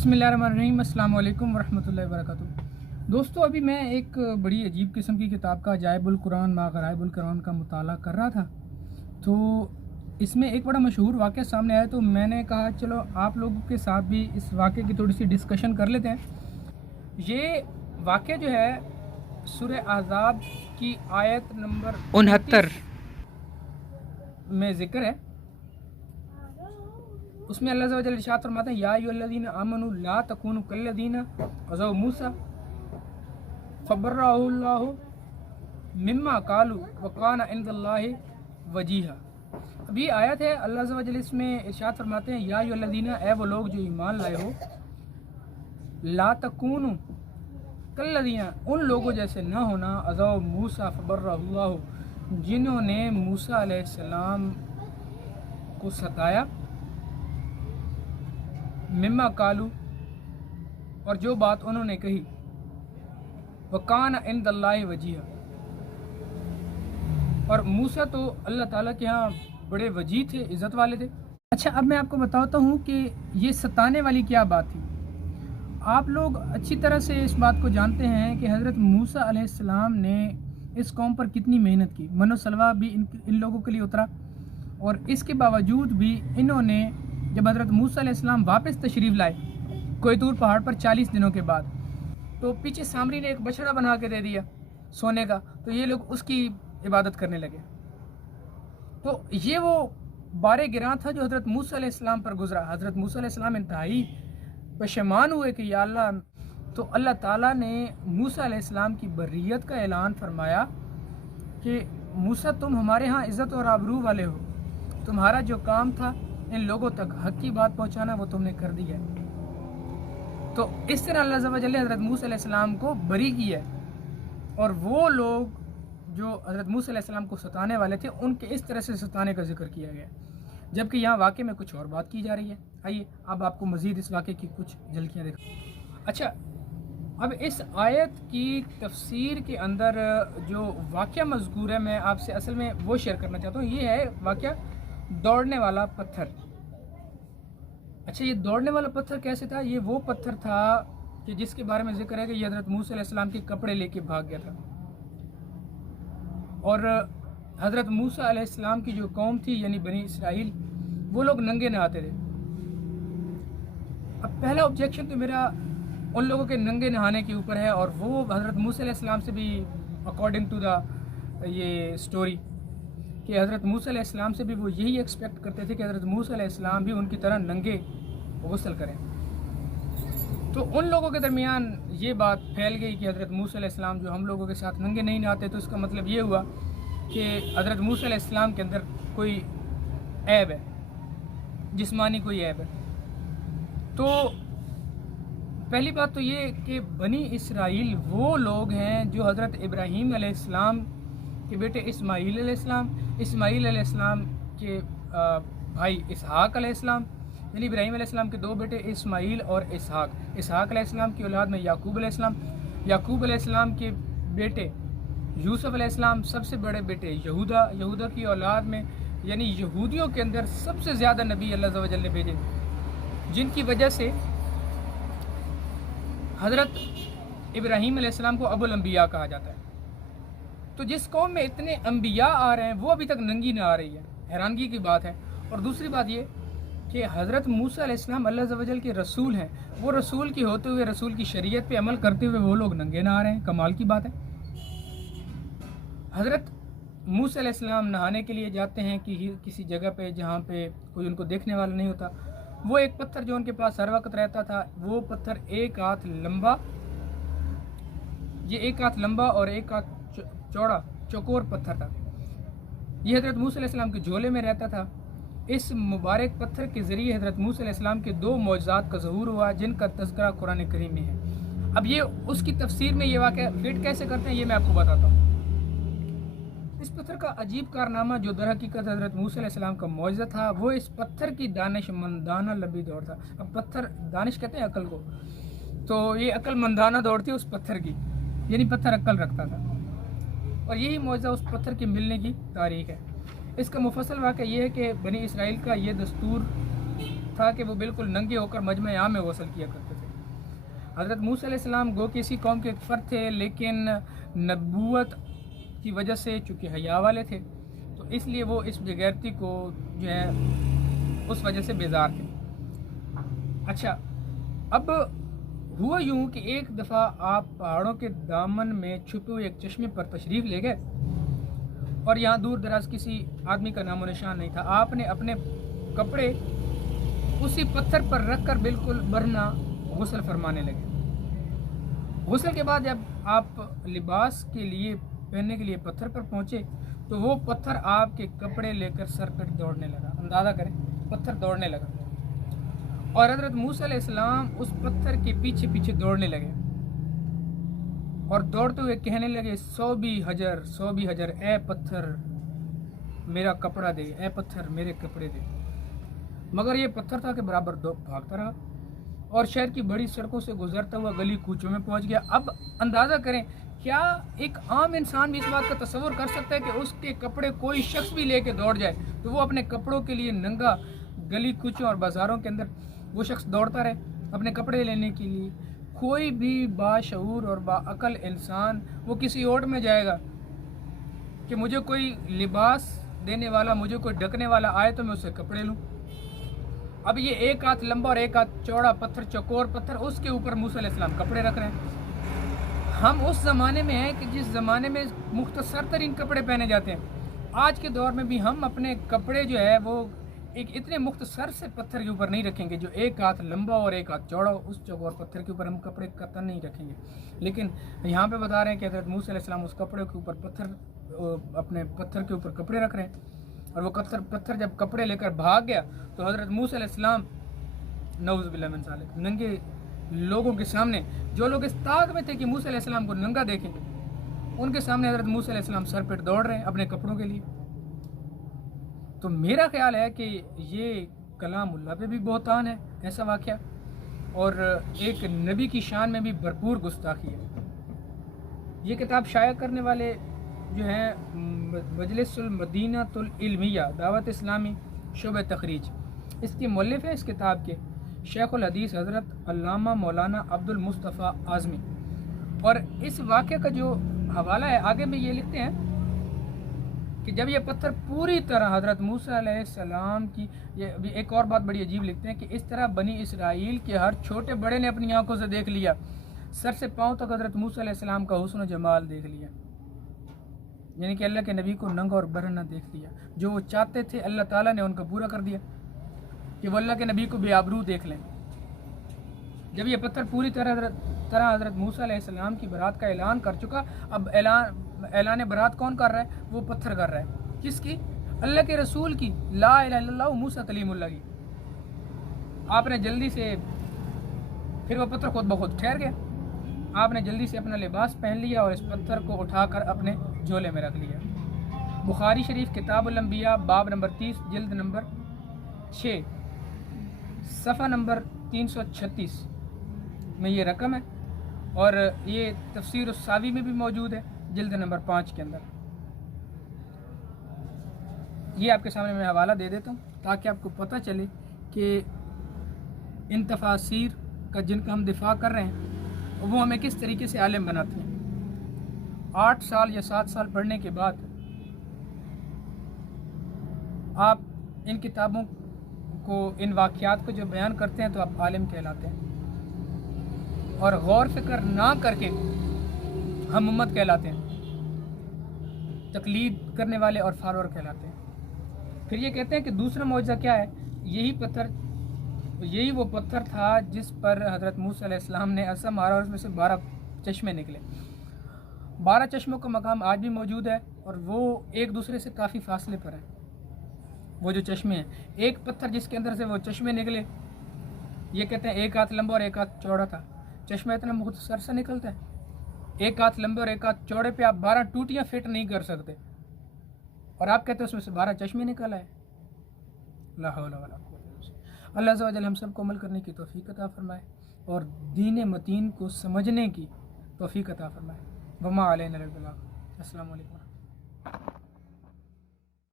बिस्मिल्लाहिर्रहमानिर्रहीम। अस्सलाम वालेकुम वरहमतुल्लाहि वबरकातुहू। दोस्तों, अभी मैं एक बड़ी अजीब किस्म की किताब का अजाइबुल कुरान मा गराइबुल कुरान का मुताला कर रहा था, तो इसमें एक बड़ा मशहूर वाक़या सामने आया, तो मैंने कहा चलो आप लोगों के साथ भी इस वाक़े की थोड़ी सी डिस्कशन कर लेते हैं। ये वाक़या जो है सूरह अहज़ाब की आयत नंबर 69 में ज़िक्र है। उसमें अल्लाह वजल इरशाद फरमाते हैं, या अय्युहल्लज़ीना आमनू ला तकूनू कल्लज़ीना अज़ौ मूसा फबर्रअहुल्लाहु मिम्मा कालू वकाना इंदल्लाहि वजीहा। अब ये आयत है, अल्लाह वजल इसमें इरशाद फरमाते हैं, या अय्युहल्लज़ीना, ए वो लोग जो ईमान लाए हो, ला तकूनू कल्लज़ीना, उन लोगों जैसे न होना, अज़ौ मूसा फबर्रअहुल्लाहु, जिन्होंने मूसा अलैहिस्सलाम को सताया, मिम्मा कालू, और जो बात उन्होंने कही, वकान इंदल्लाहि वजीहा, और मूसा तो अल्लाह ताला के यहाँ बड़े वजी थे, इज़्ज़त वाले थे। अच्छा, अब मैं आपको बताता हूँ कि ये सताने वाली क्या बात थी। आप लोग अच्छी तरह से इस बात को जानते हैं कि हज़रत मूसा अलैहिस्सलाम ने इस कौम पर कितनी मेहनत की। मनो सलवा भी इन लोगों के लिए उतरा, और इसके बावजूद भी इन्होंने, जब हज़रत मूसा अलैहिस्सलाम वापस तशरीफ़ लाए कोई दूर पहाड़ पर 40 दिनों के बाद, तो पीछे सामरी ने एक बछड़ा बना के दे दिया सोने का, तो ये लोग उसकी इबादत करने लगे। तो ये वो बारे गिरां था जो हज़रत मूसा अलैहिस्सलाम पर गुजरा। हज़रत मूसा अलैहिस्सलाम इंतहाई पशेमान हुए कि या अल्लाह, तो अल्लाह ताला ने मूसा अलैहिस्सलाम की बर्रियत का ऐलान फरमाया कि मूसा, तुम हमारे यहाँ इज़्ज़त और आबरू वाले हो, तुम्हारा जो काम था इन लोगों तक हक की बात पहुंचाना, वो तुमने कर दिया है। तो इस तरह अल्लाह वजल ने हज़रत मूसा अलैहिस्सलाम को बरी किया है, और वो लोग जो हज़रत मूसा अलैहिस्सलाम को सताने वाले थे, उनके इस तरह से सताने का जिक्र किया गया, जबकि यहाँ वाक़े में कुछ और बात की जा रही है। आइए अब आपको मज़ीद इस वाक़े की कुछ झलकियाँ दिखा। अच्छा, अब इस आयत की तफसीर के अंदर जो वाक़या मज़कूर है, मैं आपसे असल में वो शेयर करना चाहता हूँ। ये है वाक़या दौड़ने वाला पत्थर। अच्छा, ये दौड़ने वाला पत्थर कैसे था? ये वो पत्थर था कि जिसके बारे में जिक्र है कि ये हज़रत मूसा अलैहिस्सलाम के कपड़े लेके भाग गया था, और हज़रत मूसा अलैहिस्सलाम की जो कौम थी, यानी बनी इसराइल, वो लोग नंगे नहाते थे। अब पहला ऑब्जेक्शन तो मेरा उन लोगों के नंगे नहाने के ऊपर है, और वो हज़रत मूसा अलैहिस्सलाम से भी, अकॉर्डिंग टू द ये स्टोरी, कि हज़रत मूसा अलैहिस्सलाम से भी वो यही एक्सपेक्ट करते थे कि हज़रत मूसा अलैहिस्सलाम भी उनकी तरह नंगे गुस्ल करें। तो उन लोगों के दरमियान ये बात फैल गई कि हज़रत मूसा अलैहिस्सलाम जो हम लोगों के साथ नंगे नहीं नहाते, तो इसका मतलब ये हुआ कि हज़रत मूसा अलैहिस्सलाम के अंदर कोई ऐब है, जिस्मानी कोई ऐब है। तो पहली बात तो ये कि बनी इसराइल वो लोग हैं जो हज़रत इब्राहीम अलैहिस्सलाम के बेटे इस्माईल अलैहिस्सलाम के भाई इसहाक अलैहिस्सलाम, यानी इब्राहीम अलैहिस्सलाम के दो बेटे इस्माईल और इसहाक अलैहिस्सलाम की औलाद में याकूब अलैहिस्सलाम के बेटे यूसुफ अलैहिस्सलाम, सबसे बड़े बेटे यहूदा की औलाद में, यानी यहूदियों के अंदर सबसे ज़्यादा नबी अल्लाह तआला ने भेजे, जिनकी वजह से हज़रत इब्राहीम अलैहिस्सलाम को अबुल अंबिया कहा जाता है। तो जिस कौम में इतने अंबिया आ रहे हैं, वो अभी तक नंगी ना आ रही है, हैरानगी की बात है। और दूसरी बात ये कि हज़रत मूसा अलैहिस्सलाम अल्लाह वजल के रसूल हैं, वो रसूल की होते हुए, रसूल की शरीयत पे अमल करते हुए वो लोग नंगे ना आ रहे हैं, कमाल की बात है। हज़रत मूसा अलैहिस्सलाम नहाने के लिए जाते हैं कि किसी जगह पे जहाँ पे कोई उनको देखने वाला नहीं होता। वो एक पत्थर जो उनके पास हर वक्त रहता था, वो पत्थर एक हाथ लंबा, ये एक हाथ लंबा और एक हाथ चौड़ा चौकोर पत्थर था। ये हज़रत मूसा अलैहिस्सलाम के झोले में रहता था। इस मुबारक पत्थर के ज़रिए हज़रत मूसा अलैहिस्सलाम के दो मौजज़ात का ज़हूर हुआ, जिनका तज़किरा कुरान करीम में है। अब ये उसकी तफसीर में ये वाक़या फिट कैसे करते हैं, ये मैं आपको बताता हूँ। इस पत्थर का अजीब कारनामा जो दर हकीकत हज़रत मूसा अलैहिस्सलाम का मौजज़ा था, वो इस पत्थर की दानिशमंदाना लंबी दौड़ था। अब पत्थर, दानिश कहते हैं अकल को, तो ये अक्लमंदाना दौड़ थी उस पत्थर की, यानी पत्थर अक्ल रखता था, और यही मौजज़ा उस पत्थर के मिलने की तारीख है। इसका मुफस्सल वाक़या ये है कि बनी इसराइल का ये दस्तूर تھا کہ وہ بالکل ننگے ہوکر مجمع عام میں غسل کیا کرتے تھے۔ حضرت موسیٰ علیہ السلام گو کسی قوم کے فرد تھے، لیکن نبوت کی وجہ سے چونکہ حیا والے تھے تو اس لیے وہ اس بغیرتی کو جو ہے اس وجہ سے بیزار تھے۔ اچھا، اب ہوا یوں کہ ایک دفعہ آپ پہاڑوں کے دامن میں چھپے ہوئے ایک چشمے پر تشریف لے گئے اور یہاں دور دراز کسی آدمی کا نام و نشان نہیں تھا۔ آپ نے اپنے کپڑے اسی پتھر پر رکھ کر بالکل برہنہ غسل فرمانے لگے۔ غسل کے بعد جب آپ لباس کے لیے پہننے کے لیے پتھر پر پہنچے تو وہ پتھر آپ کے کپڑے لے کر سر پر دوڑنے لگا۔ اندازہ کریں، پتھر دوڑنے لگا اور حضرت موسیٰ علیہ السلام اس پتھر کے پیچھے پیچھے دوڑنے لگے اور دوڑتے ہوئے کہنے لگے، 100 بھی حجر، اے پتھر میرا کپڑا دے، اے پتھر میرے کپڑے دے۔ مگر یہ پتھر تھا کہ برابر بھاگتا رہا اور شہر کی بڑی سڑکوں سے گزرتا ہوا گلی کوچوں میں پہنچ گیا۔ اب اندازہ کریں، کیا ایک عام انسان بھی اس بات کا تصور کر سکتا ہے کہ اس کے کپڑے کوئی شخص بھی لے کے دوڑ جائے تو وہ اپنے کپڑوں کے لیے ننگا گلی کوچوں اور بازاروں کے اندر وہ شخص دوڑتا رہے اپنے کپڑے لینے کے لیے؟ کوئی بھی باشعور اور باعقل انسان وہ کسی اوٹ میں جائے گا کہ مجھے کوئی لباس دینے والا، مجھے کوئی ڈھکنے والا آئے تو میں اسے کپڑے لوں۔ اب یہ ایک ہاتھ لمبا اور ایک ہاتھ چوڑا پتھر، چکور پتھر، اس کے اوپر موسیٰ علیہ السلام کپڑے رکھ رہے ہیں۔ ہم اس زمانے میں ہیں کہ جس زمانے میں مختصر ترین کپڑے پہنے جاتے ہیں۔ آج کے دور میں بھی ہم اپنے کپڑے جو ہے وہ ایک اتنے مختصر سے پتھر کے اوپر نہیں رکھیں گے جو ایک ہاتھ لمبا اور ایک ہاتھ چوڑا ہو، اس چکور پتھر کے اوپر ہم کپڑے قطعاً نہیں رکھیں گے۔ لیکن یہاں پہ بتا رہے ہیں کہ حضرت موسیٰ علیہ السلام اس کپڑے کے اوپر اپنے پتھر کے اوپر کپڑے رکھ رہے ہیں اور وہ پتھر جب کپڑے لے کر بھاگ گیا تو حضرت موسیٰ علیہ السلام نعوذ باللہ من ذالک ننگے لوگوں کے سامنے، جو لوگ اس طاق میں تھے کہ موسیٰ علیہ السلام کو ننگا دیکھیں، ان کے سامنے حضرت موسیٰ علیہ السلام سر پہ دوڑ رہے ہیں اپنے کپڑوں کے لیے۔ تو میرا خیال ہے کہ یہ کلام اللہ پہ بھی بہتان ہے ایسا واقعہ، اور ایک نبی کی شان میں بھی بھرپور گستاخی ہے۔ یہ کتاب شائع کرنے والے جو ہیں مجلس المدینہ العلمیہ دعوت اسلامی شعبہ تخریج، اس کے مؤلف ہیں اس کتاب کے شیخ الحدیث حضرت علامہ مولانا عبد المصطفیٰ اعظمی، اور اس واقعے کا جو حوالہ ہے آگے میں یہ لکھتے ہیں کہ جب یہ پتھر پوری طرح حضرت موسیٰ علیہ السلام کی، یہ ایک اور بات بڑی عجیب لکھتے ہیں کہ اس طرح بنی اسرائیل کے ہر چھوٹے بڑے نے اپنی آنکھوں سے دیکھ لیا، سر سے پاؤں تک حضرت موسیٰ علیہ السلام کا حسن و جمال دیکھ لیا، یعنی کہ اللہ کے نبی کو ننگا اور برہنہ دیکھ لیا۔ جو وہ چاہتے تھے اللہ تعالیٰ نے ان کا پورا کر دیا کہ وہ اللہ کے نبی کو بے آبرو دیکھ لیں۔ جب یہ پتھر پوری طرح حضرت موسیٰ علیہ السلام کی برات کا اعلان کر چکا، اب اعلان برات کون کر رہا ہے؟ وہ پتھر کر رہا ہے۔ کس کی؟ اللہ کے رسول کی، لا الہ الا اللہ موسیٰ کلیم اللہ کی۔ آپ نے جلدی سے، پھر وہ پتھر خود بخود ٹھہر گیا، آپ نے جلدی سے اپنا لباس پہن لیا اور اس پتھر کو اٹھا کر اپنے جھولے میں رکھ لیا۔ بخاری شریف کتاب الانبیاء باب نمبر 30 جلد نمبر 6 صفحہ نمبر 336 میں یہ رقم ہے، اور یہ تفسیر الساوی میں بھی موجود ہے جلد نمبر 5 کے اندر۔ یہ آپ کے سامنے میں حوالہ دے دیتا ہوں تاکہ آپ کو پتہ چلے کہ ان تفاسیر کا جن کا ہم دفاع کر رہے ہیں وہ ہمیں کس طریقے سے عالم بناتے ہیں۔ 8 سال یا 7 سال پڑھنے کے بعد آپ ان کتابوں کو، ان واقعات کو جو بیان کرتے ہیں تو آپ عالم کہلاتے ہیں، اور غور فکر نہ کر کے ہم امت کہلاتے ہیں، تقلید کرنے والے اور فالوور کہلاتے ہیں۔ پھر یہ کہتے ہیں کہ دوسرا معجزہ کیا ہے؟ یہی وہ پتھر تھا جس پر حضرت موسیٰ علیہ السلام نے عصا مارا اور اس میں سے 12 چشمے نکلے۔ 12 چشموں کا مقام آج بھی موجود ہے اور وہ ایک دوسرے سے کافی فاصلے پر ہیں۔ وہ جو چشمے ہیں، ایک پتھر جس کے اندر سے وہ چشمے نکلے، یہ کہتے ہیں ایک ہاتھ لمبا اور ایک ہاتھ چوڑا تھا۔ چشمہ اتنا مختصر سے نکلتا ہے، ایک ہاتھ لمبے اور ایک ہاتھ چوڑے پہ آپ 12 ٹوٹیاں فٹ نہیں کر سکتے، اور آپ کہتے ہیں اس میں سے 12 چشمے نکل آئے۔ لا حول ولا قوت الا باللہ۔ اللہ عز و جل ہم سب کو عمل کرنے کی توفیق عطا فرمائے اور دین متین کو سمجھنے کی توفیق عطا فرمائے۔ وما علینا الا البلاغ۔ السلام علیکم۔